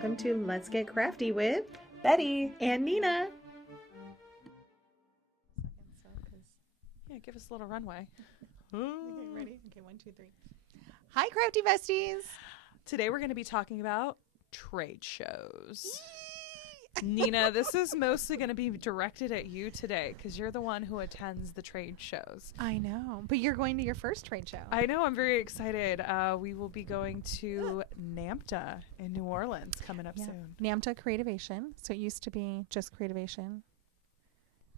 welcome to Let's Get Crafty with Betty and Nina. Yeah, give us a little runway. Okay, ready? Okay, 1, 2, 3. Hi, crafty besties. Today we're going to be talking about trade shows. Nina, this is mostly going to be directed at you today because you're the one who attends the trade shows. I know, but you're going to your first trade show. I know. I'm very excited. We will be going to NAMTA in New Orleans coming up soon. NAMTA Creativation. So it used to be just Creativation.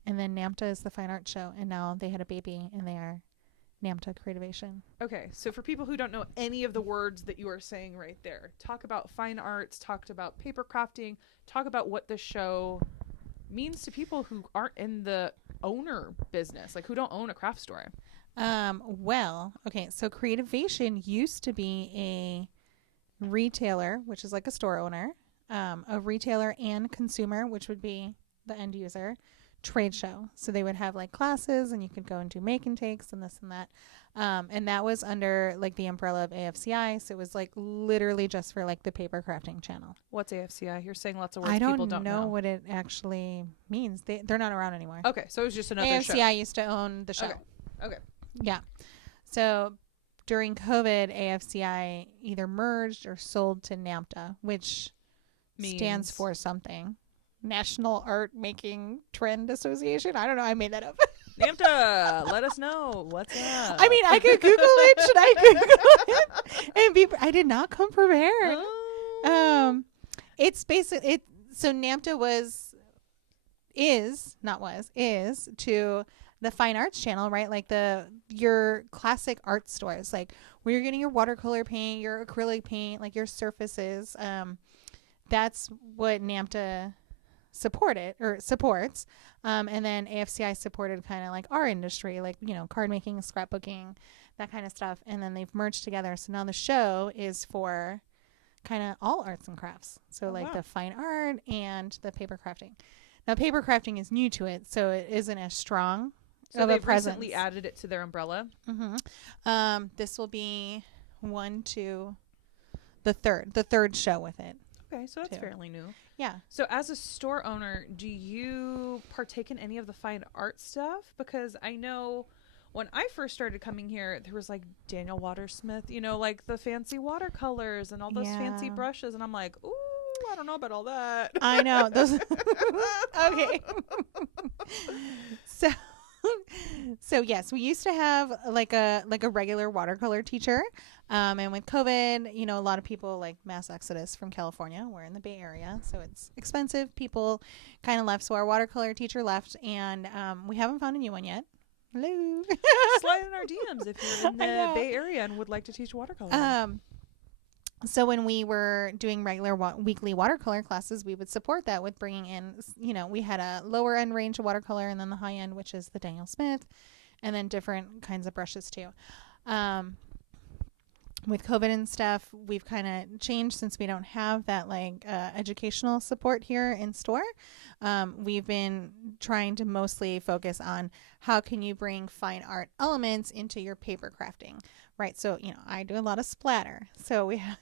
And then NAMTA is the fine art show. And now they had a baby and they are NAMTA Creativation. Okay, so for people who don't know any of the words that you are saying right there, talk about fine arts, talked about paper crafting, talk about what the show means to people who aren't in the owner business, like who don't own a craft store. Okay, so Creativation used to be a retailer, which is like a store owner, a retailer and consumer, which would be the end user, trade show. So they would have like classes and you could go and do make and takes and this and that. And that was under like the umbrella of AFCI. So it was like literally just for like the paper crafting channel. What's AFCI? You're saying lots of words I people don't know. what it actually means. They're not around anymore. Okay, so it was just another AFCI show. used to own the show. Okay. Yeah. So during COVID, AFCI either merged or sold to NAMTA, which stands for something. National Art Making Trend Association. I don't know. I made that up. NAMTA, let us know what's up. I mean, I could Google it. Should I Google it? I did not come prepared. Oh. It's basically so NAMTA is to the fine arts channel, right? Like your classic art stores, like where you're getting your watercolor paint, your acrylic paint, like your surfaces. That's what NAMTA supports. And then AFCI supported kind of like our industry, like, you know, card making, scrapbooking, that kind of stuff. And then they've merged together. So now the show is for kind of all arts and crafts. So the fine art and the paper crafting. Now paper crafting is new to it, so it isn't as strong so of a they've presence. recently added it to their umbrella. Mm-hmm. This will be the third show with it. Okay, so that's fairly new. Yeah. So as a store owner, do you partake in any of the fine art stuff? Because I know when I first started coming here, there was like Daniel Watersmith, you know, like the fancy watercolors and all those fancy brushes. And I'm like, ooh, I don't know about all that. I know. Those. Okay. So yes, we used to have like a regular watercolor teacher. And with COVID, you know, a lot of people like mass exodus from California. We're in the Bay Area, so it's expensive. People kind of left. So our watercolor teacher left, and we haven't found a new one yet. Hello. Slide in our DMs if you're in the Bay Area and would like to teach watercolor. So when we were doing regular weekly watercolor classes, we would support that with bringing in, you know, we had a lower end range of watercolor and then the high end, which is the Daniel Smith, and then different kinds of brushes too. With COVID and stuff, we've kind of changed since we don't have that like educational support here in store. We've been trying to mostly focus on how can you bring fine art elements into your paper crafting, right? So, you know, I do a lot of splatter. So we have,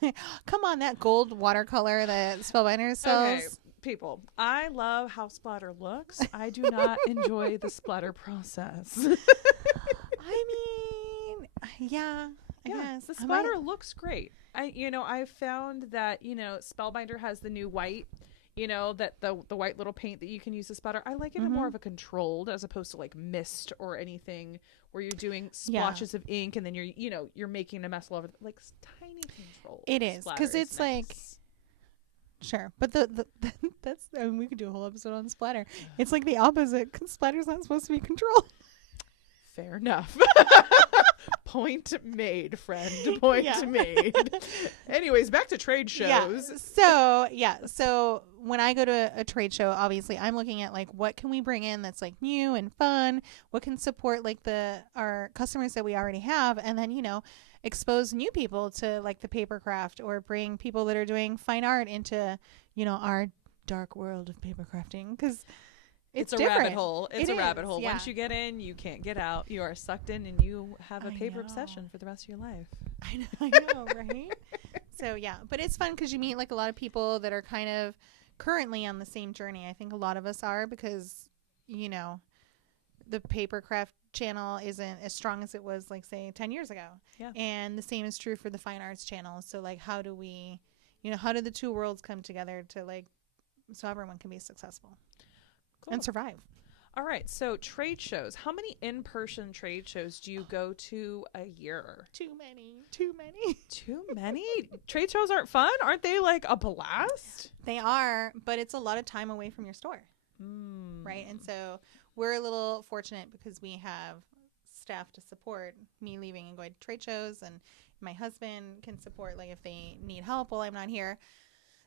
come on, that gold watercolor that Spellbinder sells. Okay, people, I love how splatter looks. I do not enjoy the splatter process. I mean, yeah. Yes, the splatter looks great. I found that, you know, Spellbinder has the new white, you know, that the white little paint that you can use to splatter. I like it in more of a controlled as opposed to like mist or anything where you're doing splotches of ink and then you're making a mess all over like tiny control. It is because it's nice. Like sure, but that's we could do a whole episode on splatter. It's like the opposite because splatter's not supposed to be controlled. Fair enough. Point made, friend. Point made. Anyways, back to trade shows. So when I go to a trade show, obviously I'm looking at like what can we bring in that's like new and fun, what can support like our customers that we already have, and then, you know, expose new people to like the paper craft or bring people that are doing fine art into, you know, our dark world of paper crafting because it's a rabbit hole. It's a rabbit hole. Yeah. Once you get in, you can't get out. You are sucked in and you have a paper obsession for the rest of your life. I know, right? So yeah, but it's fun because you meet like a lot of people that are kind of currently on the same journey. I think a lot of us are because, you know, the Papercraft channel isn't as strong as it was like say 10 years ago. Yeah. And the same is true for the fine arts channel. So like how do we, you know, how do the two worlds come together to like so everyone can be successful and survive? All right. So trade shows. How many in-person trade shows do you go to a year? Too many. Too many. Trade shows aren't fun? Aren't they like a blast? They are, but it's a lot of time away from your store. Right. And so we're a little fortunate because we have staff to support me leaving and going to trade shows, and my husband can support like if they need help while I'm not here.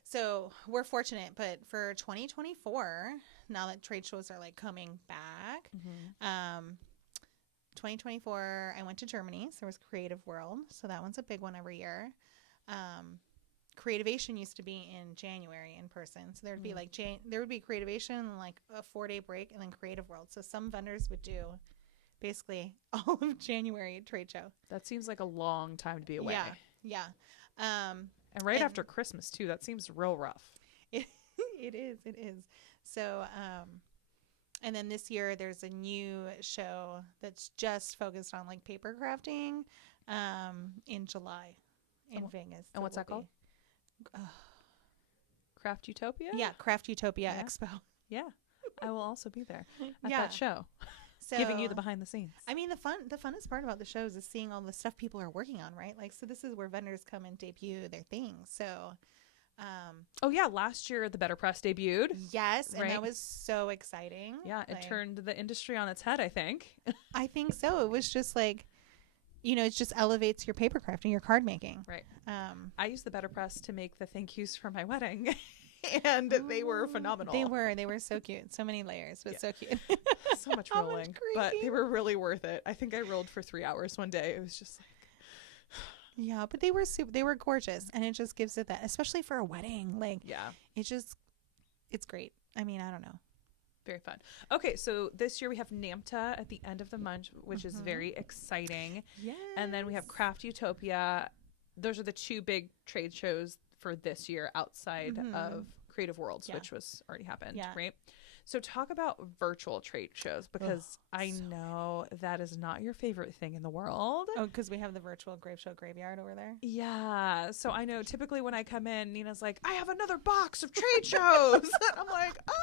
So we're fortunate. But for 2024, now that trade shows are like coming back, 2024, I went to Germany. So there was Creative World. So that one's a big one every year. Creativation used to be in January in person. So there'd be like there would be Creativation, like a 4-day break, and then Creative World. So some vendors would do basically all of January at trade show. That seems like a long time to be away. Yeah. And right after Christmas too. That seems real rough. It is. So, and then this year there's a new show that's just focused on like paper crafting, in July in Vegas. And what's that called? Craft Utopia? Yeah, Craft Utopia Expo. Yeah. I will also be there at Yeah. that show. So, Giving you the behind the scenes. I mean, the funnest part about the shows is seeing all the stuff people are working on, right? Like, so this is where vendors come and debut their things. So, oh yeah, last year the Better Press debuted. yes, and Right. that was so exciting. Yeah, it Like, turned the industry on its head, I think. I think so. It was just like, you know, it just elevates your paper crafting, your card making. Right. I used the Better Press to make the thank yous for my wedding. And they were phenomenal. They were so cute. So many layers, but so cute. So much How much rolling. But they cream. were really worth it. I think I rolled for 3 hours one day. It was just like, Yeah, but they were gorgeous, and it just gives it that, especially for a wedding. Like, yeah, it's great. I mean, I don't know. very fun. Okay, so this year we have NAMTA at the end of the month, which is very exciting. Yeah. And then we have Craft Utopia. Those are the two big trade shows for this year outside of Creative Worlds, which was already happened, right? So talk about virtual trade shows, because I know that is not your favorite thing in the world. Oh, because we have the virtual grave show graveyard over there. Yeah. So I know typically when I come in, Nina's like, I have another box of trade shows. I'm like, oh.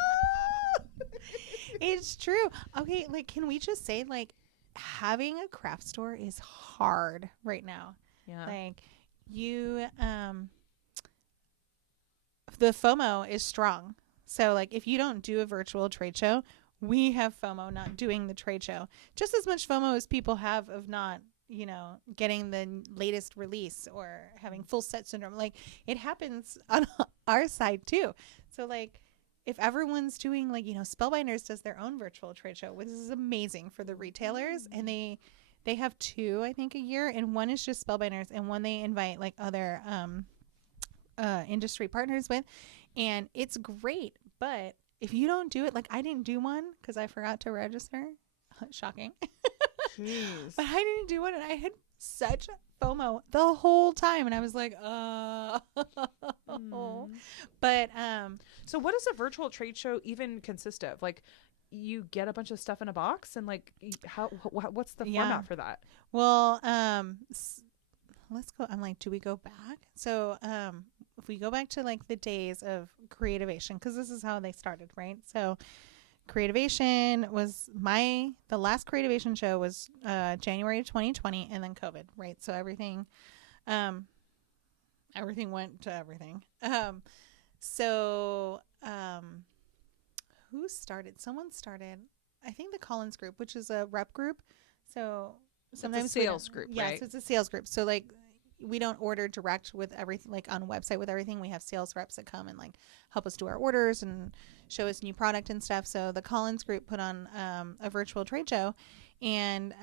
It's true. Okay, like, can we just say, like, having a craft store is hard right now. Yeah. Like, you, the FOMO is strong. So, like, if you don't do a virtual trade show, we have FOMO not doing the trade show. Just as much FOMO as people have of not, you know, getting the latest release or having full set syndrome. Like, it happens on our side, too. So, like, if everyone's doing, like, you know, Spellbinders does their own virtual trade show, which is amazing for the retailers, and they have 2, I think, a year, and one is just Spellbinders, and one they invite, like, other industry partners with, and it's great. But if you don't do it, like, I didn't do one because I forgot to register. Shocking. Jeez. But I didn't do one, and I had such FOMO the whole time, and I was like, But So what does a virtual trade show even consist of? Like, you get a bunch of stuff in a box, and like, what's the format for that? well, let's go. I'm like, do we go back? So if we go back to like the days of Creativation, because this is how they started, right? So Creativation was the last Creativation show was January of 2020, and then COVID, right? So everything went to everything. Who started? Someone started, I think, the Collins Group, which is a rep group. So sometimes it's a sales group, right? Yes, it's a sales group. So like, we don't order direct with everything, like on a website with everything. We have sales reps that come and like help us do our orders and show us new product and stuff. So the Collins Group put on a virtual trade show, and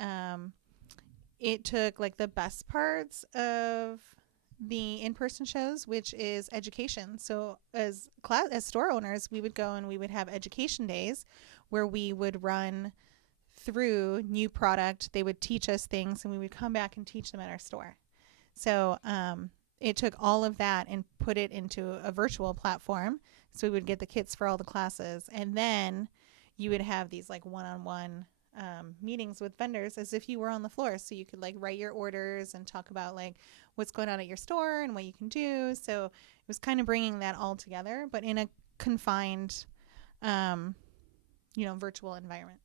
it took like the best parts of the in-person shows, which is education. So as store owners, we would go and we would have education days where we would run through new product. They would teach us things, and we would come back and teach them at our store. So it took all of that and put it into a virtual platform. So we would get the kits for all the classes. And then you would have these like one-on-one meetings with vendors as if you were on the floor. So you could like write your orders and talk about like what's going on at your store and what you can do. So it was kind of bringing that all together, but in a confined, virtual environment.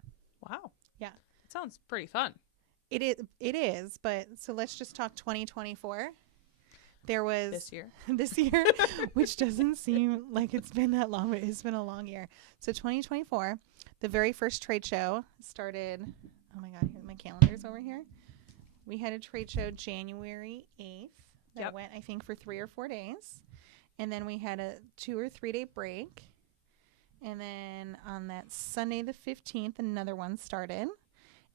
Wow. Yeah. It sounds pretty fun. It is. But so let's just talk 2024. There was this year, which doesn't seem like it's been that long, but it's been a long year. So 2024, the very first trade show started. Oh my God, my calendar's over here. We had a trade show January 8th that went, I think, for 3 or 4 days. And then we had a 2 or 3 day break. And then on that Sunday, the 15th, another one started.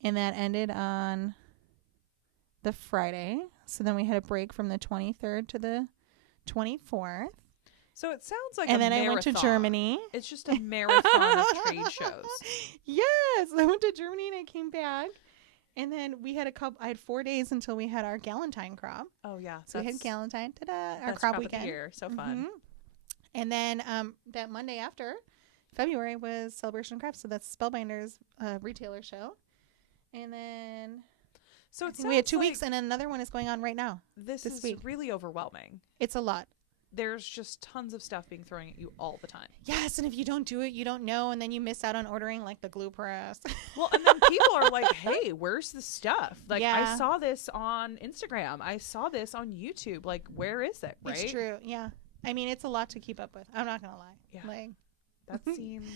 And that ended on the Friday. So then we had a break from the 23rd to the 24th. So it sounds like and a then marathon. I went to Germany. It's just a marathon of trade shows. Yes, I went to Germany and I came back. And then we had I had 4 days until we had our Galentine crop. Oh yeah. So we had Galentine, our crop crop weekend. Of the year. So fun. And then that Monday after February was Celebration of Craft. So that's Spellbinder's retailer show. And then so we had 2 weeks, and another one is going on right now. This is week. Really overwhelming. It's a lot. There's just tons of stuff being thrown at you all the time. Yes, and if you don't do it, you don't know, and then you miss out on ordering like the glue press. Well, and then people are like, "Hey, where's the stuff? Like, Yeah. I saw this on Instagram. I saw this on YouTube. Like, where is it?" Right? It's true. Yeah. I mean, it's a lot to keep up with. I'm not gonna lie. Yeah. Like, that seems.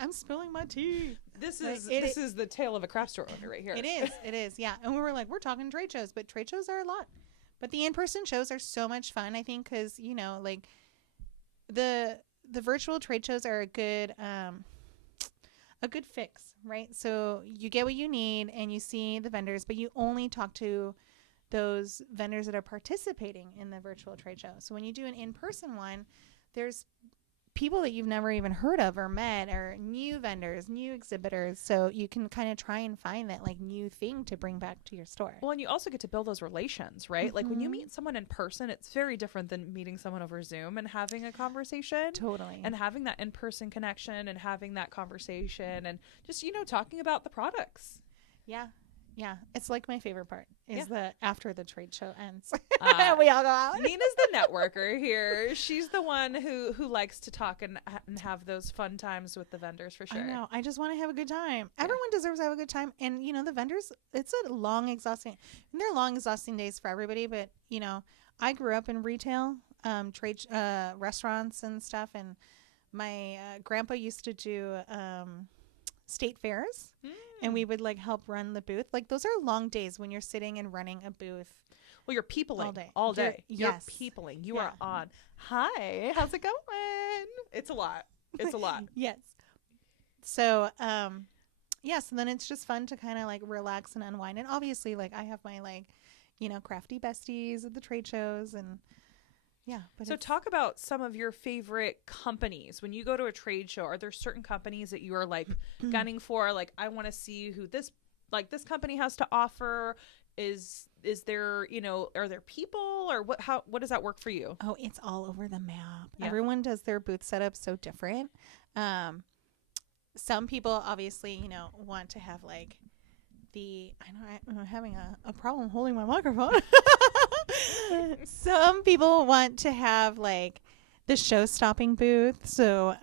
I'm spilling my tea. This Like, is the tale of a craft store owner right here. It is. It is. Yeah. And we were like, we're talking trade shows, but trade shows are a lot. But the in-person shows are so much fun, I think, because, like the virtual trade shows are a good fix, right? So you get what you need and you see the vendors, but you only talk to those vendors that are participating in the virtual trade show. So when you do an in-person one, there's people that you've never even heard of or met, or new vendors, new exhibitors. So you can kind of try and find that like new thing to bring back to your store. Well, and you also get to build those relations, right? Like when you meet someone in person, it's very different than meeting someone over Zoom and having a conversation. Totally. And having that in-person connection and having that conversation and just, talking about the products. Yeah. Yeah. It's like my favorite part is the after the trade show ends. We all go out. Nina's the networker here. She's the one who likes to talk and have those fun times with the vendors for sure. I know. I just want to have a good time. Yeah. Everyone deserves to have a good time. And, the vendors, it's a long, exhausting. And they're long, exhausting days for everybody. But, I grew up in retail, trade restaurants and stuff. And my grandpa used to do state fairs. And we would like help run the booth. Like those are long days when you're sitting and running a booth. Well, you're peopling all day. You're peopling. You are on. Hi, how's it going? It's a lot. It's a lot. Yes. So, so then it's just fun to kind of like relax and unwind. And obviously, like I have my like, crafty besties at the trade shows and. Yeah. But so talk about some of your favorite companies. When you go to a trade show, are there certain companies that you are like gunning for? Like, I want to see who this company has to offer. Is there, are there people or what does that work for you? Oh, it's all over the map. Yeah. Everyone does their booth setup so different. Some people obviously, want to have like I'm having a problem holding my microphone. Some people want to have like the show stopping booth. So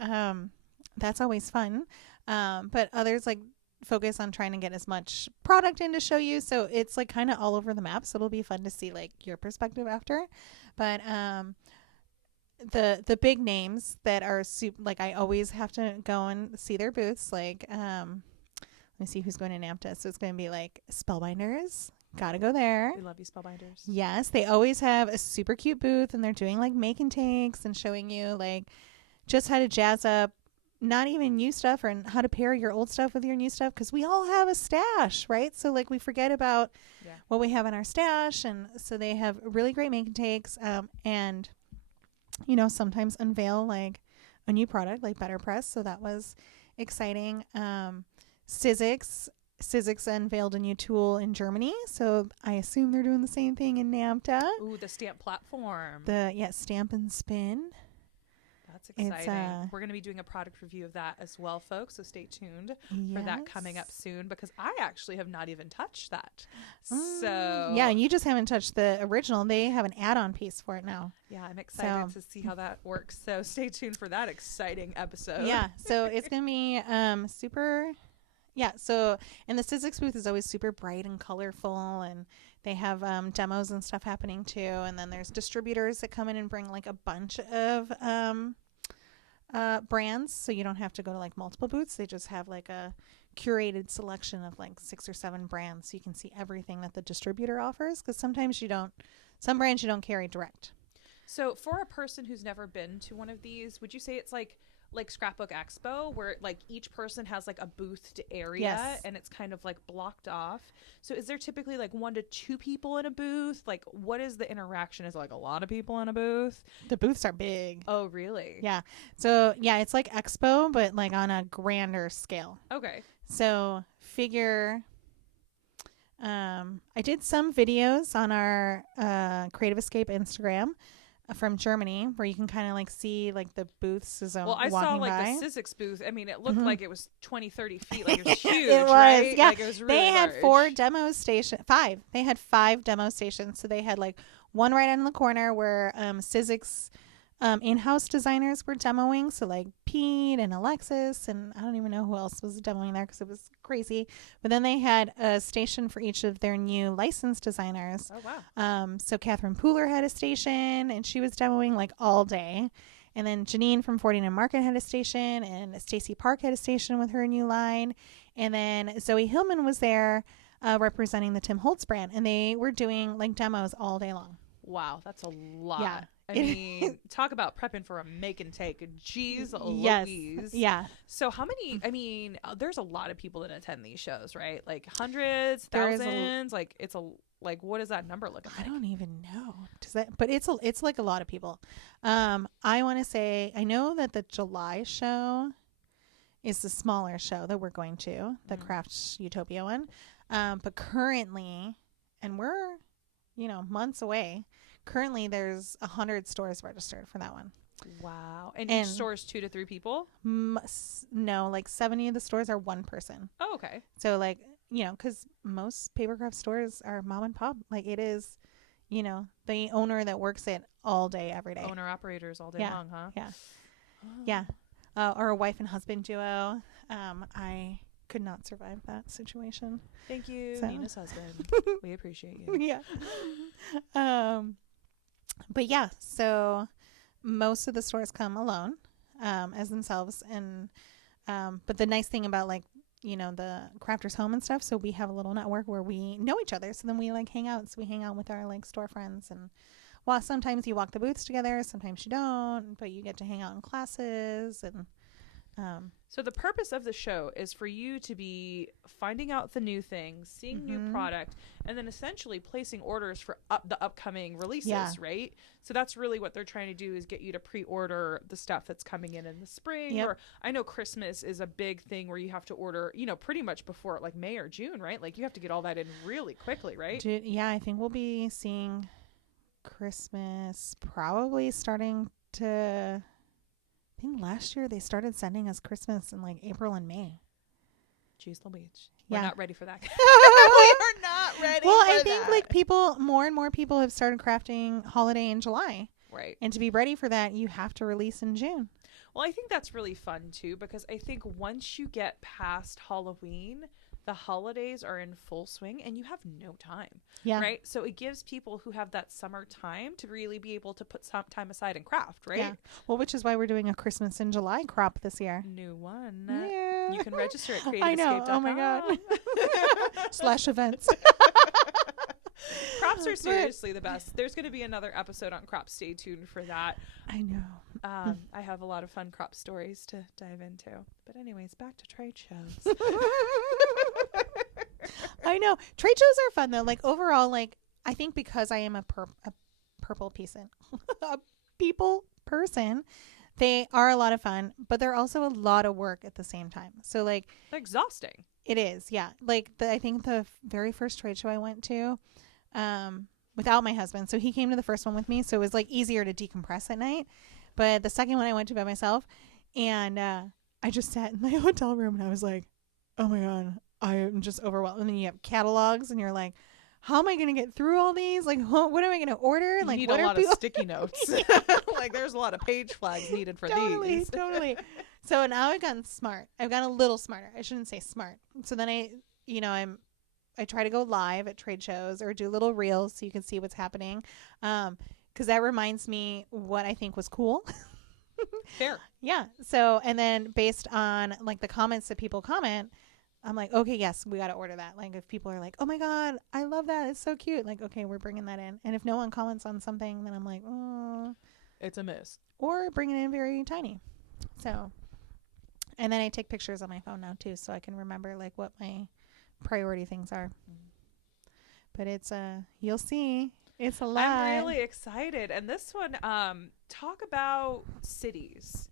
that's always fun. But others like focus on trying to get as much product in to show you. So it's like kind of all over the map. So it'll be fun to see like your perspective after. But the big names that are like I always have to go and see their booths. Like let me see who's going to NAMTA. So it's going to be like Spellbinders. Gotta go there. We love you, Spellbinders. Yes, they always have a super cute booth, and they're doing like make and takes and showing you like just how to jazz up not even new stuff or how to pair your old stuff with your new stuff, because we all have a stash, right? So like we forget about what we have in our stash, and so they have really great make and takes, and sometimes unveil like a new product like Better Press. So that was exciting. Sizzix Sizzix unveiled a new tool in Germany, so I assume they're doing the same thing in NAMTA. Ooh, the stamp platform. Stamp and Spin. That's exciting. We're going to be doing a product review of that as well, folks. So stay tuned for that coming up soon, because I actually have not even touched that. So yeah, and you just haven't touched the original. They have an add-on piece for it now. Yeah, I'm excited to see how that works. So stay tuned for that exciting episode. Yeah, so it's going to be super. Yeah, so and the Sizzix booth is always super bright and colorful, and they have demos and stuff happening too. And then there's distributors that come in and bring like a bunch of brands, so you don't have to go to like multiple booths. They just have like a curated selection of like 6 or 7 brands, so you can see everything that the distributor offers, because sometimes some brands you don't carry direct. So for a person who's never been to one of these, would you say it's like Scrapbook Expo, where like each person has like a booth to area? Yes. And it's kind of like blocked off? So is there typically like 1 to 2 people in a booth? Like, what is the interaction? Is it like a lot of people in a booth? The booths are big. Oh, really? Yeah. So yeah, it's like Expo, but like on a grander scale. Okay. So figure, I did some videos on our Creative Escape Instagram from Germany, where you can kind of like see like the booths as Well, I saw like by. the Sizzix booth. I mean, it looked like it was 20, 30 feet. Like it was huge. It was, right? yeah. Like, it was really they had large. 4 demo stations. 5. They had 5 demo stations. So they had like one right in the corner where Sizzix in-house designers were demoing. So like Pete and Alexis, and I don't even know who else was demoing there because it was crazy. But then they had a station for each of their new licensed designers. Oh, wow. So Catherine Pooler had a station, and she was demoing like all day. And then Janine from 49 Market had a station, and Stacy Park had a station with her new line. And then Zoe Hillman was there representing the Tim Holtz brand, and they were doing like demos all day long. Wow, that's a lot. Yeah. I mean, talk about prepping for a make and take. Jeez Yes. Louise. Yeah. So how many, I mean, there's a lot of people that attend these shows, right? Like hundreds, There is thousands, like it's a, like, what does that number look like? I don't even know. But it's like a lot of people. I want to say, I know that the July show is the smaller show that we're going to, the Craft Utopia one. But currently, and we're, months away, currently there's 100 stores registered for that one. Wow. And each store is 2 to 3 people? No, like 70 of the stores are one person. Oh, okay. So like, because most Papercraft stores are mom and pop. Like it is, the owner that works it all day, every day. Owner operators all day long, huh? Yeah. Oh. Yeah. Or a wife and husband duo. I could not survive that situation. Thank you, So. Nina's husband. We appreciate you. Yeah. But yeah, so most of the stores come alone as themselves. And but the nice thing about like, the crafters home and stuff, so we have a little network where we know each other. So then we like hang out. So we hang out with our like store friends, and while sometimes you walk the booths together, sometimes you don't, but you get to hang out in classes. And so the purpose of the show is for you to be finding out the new things, seeing new product, and then essentially placing orders for the upcoming releases, right? So that's really what they're trying to do, is get you to pre-order the stuff that's coming in the spring. Yep. Or I know Christmas is a big thing where you have to order, pretty much before like May or June, right? Like you have to get all that in really quickly, right? yeah, I think we'll be seeing Christmas probably starting to... I think last year they started sending us Christmas in like April and May. Jeez Louise. We're Yeah. not ready for that. We're not ready Well, for I think that. like more and more people have started crafting holiday in July. Right. And to be ready for that, you have to release in June. Well, I think that's really fun too, because I think once you get past Halloween, the holidays are in full swing and you have no time. Yeah. Right. So it gives people who have that summer time to really be able to put some time aside and craft. Right. Yeah. Well, which is why we're doing a Christmas in July crop this year. New one. Yeah. You can register at I know. creativeescape.com. Oh my God. /events. Crops are seriously the best. There's going to be another episode on crops. Stay tuned for that. I know. I have a lot of fun crop stories to dive into. But anyways, back to trade shows. I know. Trade shows are fun though. Like overall, like I think because I am a purple person, a people person, they are a lot of fun, but they're also a lot of work at the same time. So like They're exhausting. It is, yeah. Like I think the very first trade show I went to, without my husband, so he came to the first one with me, so it was like easier to decompress at night. But the second one I went to by myself, and I just sat in my hotel room and I was like, oh my god, I am just overwhelmed. And then you have catalogs, and you're like, how am I going to get through all these? Like, what am I going to order? You Like, need what a are lot people? of sticky notes. Like there's a lot of page flags needed for these. Totally. So now I've gotten smart. I've gotten a little smarter. I shouldn't say smart. So then I try to go live at trade shows or do little reels so you can see what's happening. Because that reminds me what I think was cool. Fair. Yeah. So, and then based on like the comments that people comment, I'm like, okay, yes, we got to order that. Like if people are like, oh my God, I love that. It's so cute. Like, okay, we're bringing that in. And if no one comments on something, then I'm like, oh, It's a miss. or bring it in very tiny. So, and then I take pictures on my phone now too, so I can remember like what my priority things are. But it's you'll see, it's a lot. I'm really excited. And this one, talk about cities.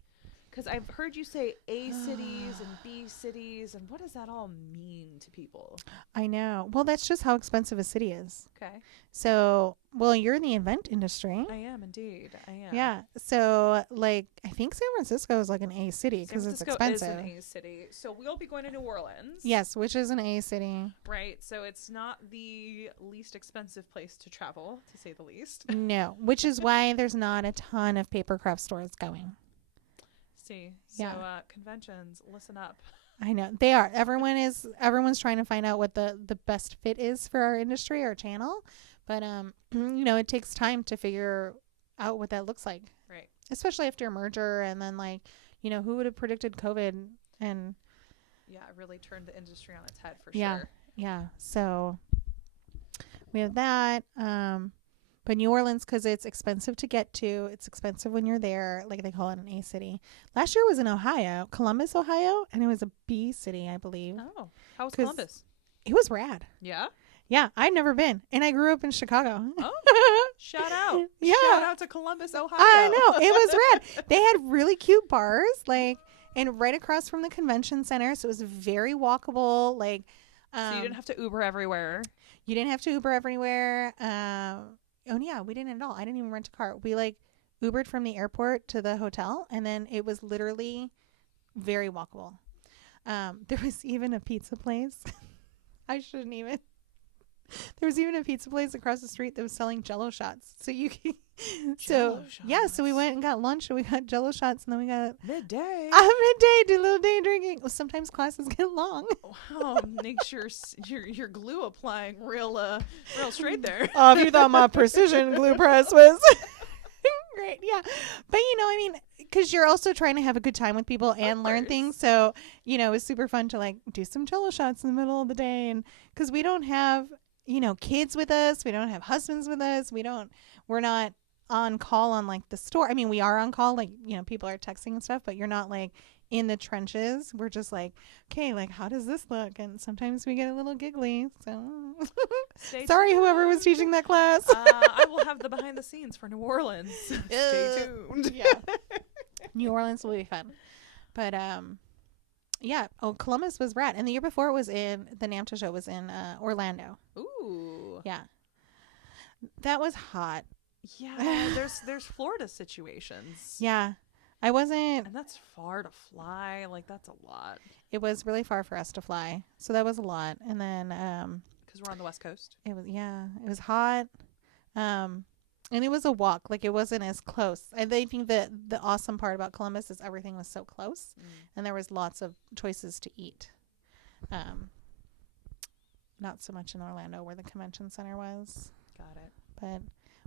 Because I've heard you say A cities and B cities, and what does that all mean to people? I know. Well, that's just how expensive a city is. Okay. So, well, you're in the event industry. I am indeed. I am. Yeah. So, like, I think San Francisco is like an A city San because it's Francisco expensive. is an A city. So we'll be going to New Orleans. Yes, which is an A city. Right. So it's not the least expensive place to travel, to say the least. No, which is why there's not a ton of Papercraft stores going. See. So Yeah. conventions, listen up. I know they are. Everyone's trying to find out what the best fit is for our industry, our channel. But it takes time to figure out what that looks like. Right. Especially after a merger, and then like, who would have predicted COVID? And Yeah, it really turned the industry on its head for yeah, sure. yeah. So we have that. But New Orleans, because it's expensive to get to, it's expensive when you're there. Like they call it an A city. Last year was in Ohio, Columbus, Ohio, and it was a B city, I believe. Oh, how was 'Cause- Columbus? It was rad. Yeah. Yeah, I've never been, and I grew up in Chicago. Oh, shout out. Yeah. Shout out to Columbus, Ohio. I know, it was rad. They had really cute bars, like, and right across from the convention center, so it was very walkable. Like, So you didn't have to Uber everywhere. You didn't have to Uber everywhere. Oh yeah, we didn't at all. I didn't even rent a car. We like Ubered from the airport to the hotel, and then it was literally very walkable. There was even a pizza place. I shouldn't even. There was even a pizza place across the street that was selling Jello shots. So you can, Jello yeah. So we shots. went and got lunch, and we got Jello shots, and then we got Midday. midday, do a little day drinking. Well, sometimes classes get long. Wow, makes your glue applying real straight there. If you thought my precision glue press was great, yeah. But because you're also trying to have a good time with people and learn course. things, so it was super fun to like do some Jello shots in the middle of the day, and because we don't have kids with us, we don't have husbands with us, we're not on call on like the store. I mean, we are on call, like people are texting and stuff, but you're not like in the trenches. We're just like, okay, like how does this look? And sometimes we get a little giggly, so Stay sorry tuned. whoever was teaching that class. I will have the behind the scenes for New Orleans. Stay tuned. Yeah. New Orleans will be fun. But yeah. Oh, Columbus was rad. And the year before the NAMTA show was in Orlando. Ooh. Yeah. That was hot. Yeah. There's Florida situations. Yeah. I wasn't. And that's far to fly. Like that's a lot. It was really far for us to fly. So that was a lot. And then Because we're on the West Coast. it was hot. And it was a walk. Like it wasn't as close. I think the awesome part about Columbus is everything was so close. And there was lots of choices to eat. Not so much in Orlando where the convention center was, Got it. but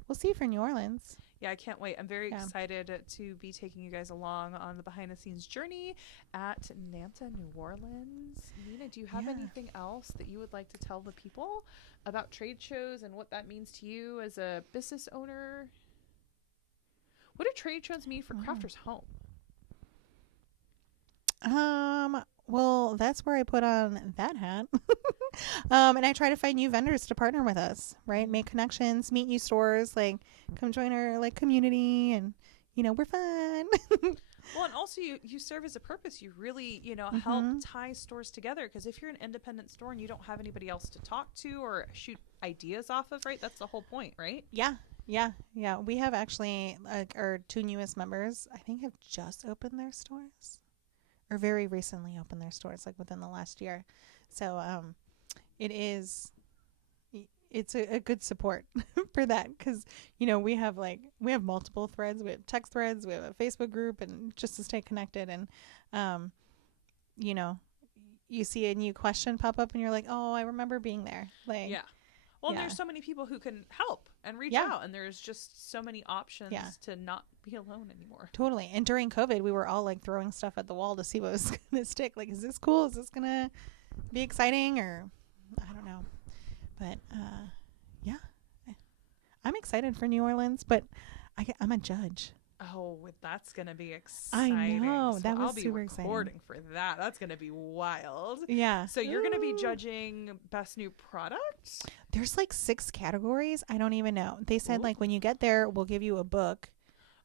we'll see for New Orleans. Yeah, I can't wait. I'm very Yeah. excited to be taking you guys along on the behind the scenes journey at NAMTA New Orleans. Nina, do you have Yeah. anything else that you would like to tell the people about trade shows and what that means to you as a business owner? What do trade shows mean for Crafters Home? Well, that's where I put on that hat. And I try to find new vendors to partner with us, right? Make connections, meet new stores, like come join our like community, and we're fun. Well, and also you serve as a purpose. You really, help tie stores together, because if you're an independent store and you don't have anybody else to talk to or shoot ideas off of, right? That's the whole point, right? Yeah. We have actually our 2 newest members, I think, have just opened their stores, or very recently opened their stores, like within the last year. So it's a good support for that, because we have multiple threads. We have text threads, we have a Facebook group, and just to stay connected. And you see a new question pop up and you're like, oh, I remember being there. Like, yeah. Well, yeah. And there's so many people who can help and reach out, and there's just so many options to not be alone anymore. Totally. And during COVID, we were all like throwing stuff at the wall to see what was going to stick. Like, is this cool? Is this going to be exciting? Or I don't know. But yeah, I'm excited for New Orleans, but I'm a judge. Oh, that's going to be exciting. I know. So that was I'll be super recording exciting. for that. That's going to be wild. Yeah. So you're going to be judging best new product? There's like 6 categories. I don't even know. They said like when you get there, we'll give you a book.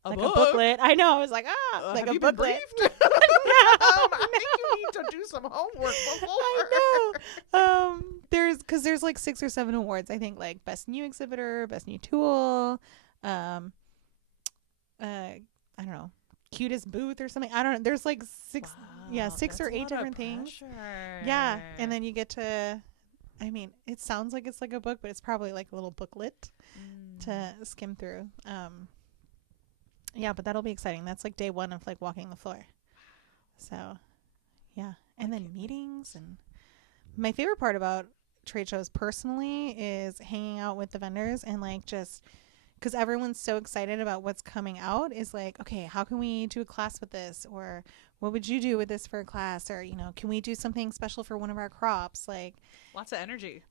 A booklet. I know. I was like, like have a you booklet. Been briefed? I think you need to do some homework before. I know. There's like 6 or 7 awards. I think like best new exhibitor, best new tool, I don't know, cutest booth or something. I don't know. There's like 6, Wow, 6 or 8 different things. Pressure. Yeah, and then you get to. I mean, it sounds like it's like a book, but it's probably like a little booklet to skim through. Yeah, but that'll be exciting. That's like day 1 of like walking the floor. So, yeah, and then meetings. And my favorite part about trade shows personally is hanging out with the vendors and like just because everyone's so excited about what's coming out, is like, okay, how can we do a class with this? Or what would you do with this for a class? Or, can we do something special for one of our crops? Like lots of energy.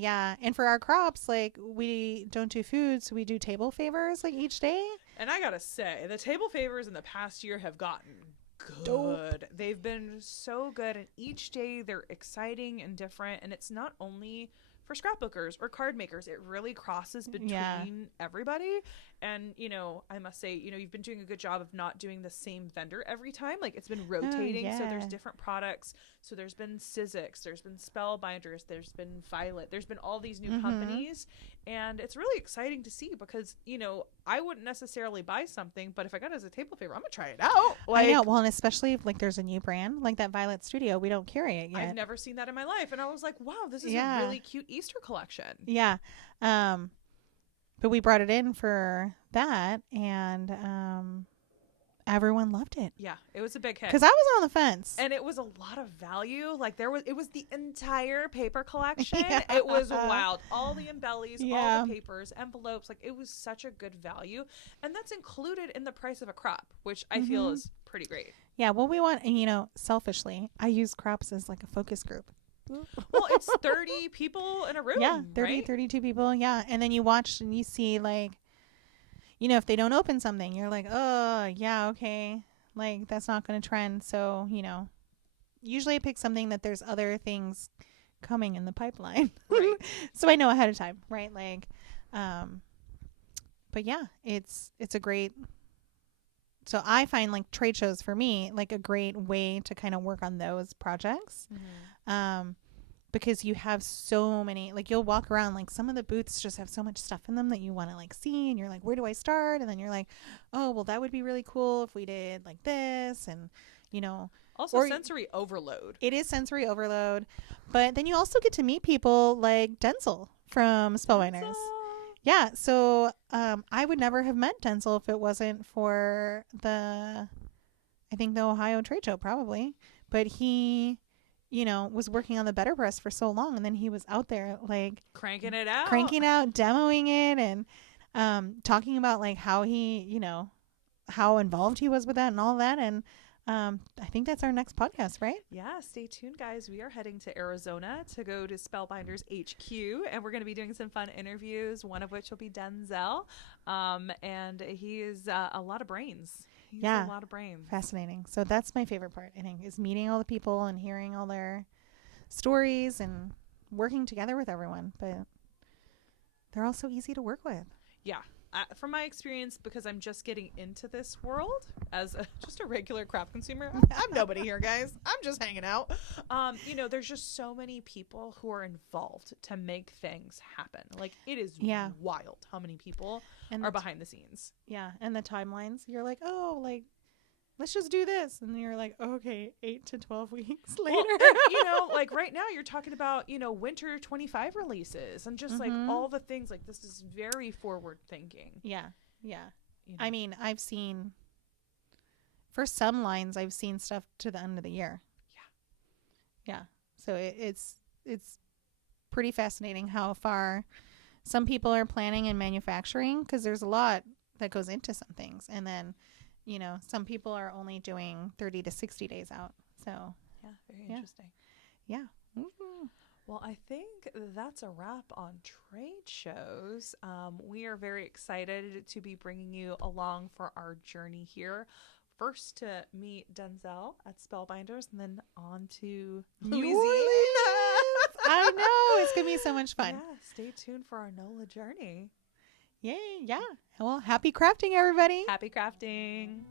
Yeah. And for our crops, like we don't do food, so we do table favors like each day. And I gotta say, the table favors in the past year have gotten good. Dope. They've been so good, and each day they're exciting and different. And it's not only for scrapbookers or card makers, it really crosses between everybody. And I must say, you've been doing a good job of not doing the same vendor every time. Like, it's been rotating. So there's different products. So there's been Sizzix, there's been Spellbinders, there's been Violet, there's been all these new companies, and it's really exciting to see, because I wouldn't necessarily buy something, but if I got it as a table favor, I'm gonna try it out. Like, I know. Well, and especially if like there's a new brand like that Violet Studio, we don't carry it yet. I've never seen that in my life, and I was like, wow, this is a really cute Easter collection. Yeah. But we brought it in for that, and everyone loved it. Yeah, it was a big hit. Because I was on the fence. And it was a lot of value. Like, it was the entire paper collection. It was wild. All the embellies, all the papers, envelopes. Like, it was such a good value. And that's included in the price of a crop, which I feel is pretty great. Yeah, well, we want, and selfishly, I use crops as like a focus group. Well, it's 30 people in a room. Yeah, 30, right? 32 people. Yeah. And then you watch and you see like, if they don't open something, you're like, oh, yeah, okay. Like, that's not going to trend. So, usually I pick something that there's other things coming in the pipeline. Right. So I know ahead of time, right? Like, but yeah, it's a great. So I find like trade shows for me like a great way to kind of work on those projects. Because you have so many, like you'll walk around, like some of the booths just have so much stuff in them that you want to like see, and you're like, where do I start? And then you're like, oh, well, that would be really cool if we did like this. And also sensory overload. It is sensory overload, but then you also get to meet people like Denzel from Spellbinders. Yeah, so I would never have met Denzel if it wasn't for the Ohio Trade Show, probably. But he, was working on the Better Press for so long, and then he was out there like cranking it out, demoing it, and talking about like how he, how involved he was with that and all that. And I think that's our next podcast, right? Yeah, stay tuned, guys. We are heading to Arizona to go to Spellbinders HQ, and we're going to be doing some fun interviews, one of which will be Denzel. And he is a lot of brains. He's a lot of brains. Fascinating. So that's my favorite part, I think, is meeting all the people and hearing all their stories and working together with everyone. But they're all so easy to work with. Yeah. from my experience, because I'm just getting into this world as just a regular craft consumer, I'm nobody here, guys. I'm just hanging out. You know, there's just so many people who are involved to make things happen. Like, it is wild how many people are behind the scenes. Yeah, and the timelines. You're like, oh, like, let's just do this. And you're like, okay, 8 to 12 weeks later. Well, and, you know, like right now you're talking about, you know, winter 25 releases and just like all the things. Like, this is very forward thinking. Yeah. Yeah. You know? I mean, I've seen, for some lines, I've seen stuff to the end of the year. Yeah. So it's pretty fascinating how far some people are planning and manufacturing, because there's a lot that goes into some things. And then, you know, some people are only doing 30 to 60 days out. So, yeah, very interesting. Yeah. Mm-hmm. Well, I think that's a wrap on trade shows. We are very excited to be bringing you along for our journey here. First to meet Denzel at Spellbinders, and then on to Louisiana. I know. It's going to be so much fun. Yeah, stay tuned for our NOLA journey. Yay. Yeah. Well, happy crafting, everybody. Happy crafting.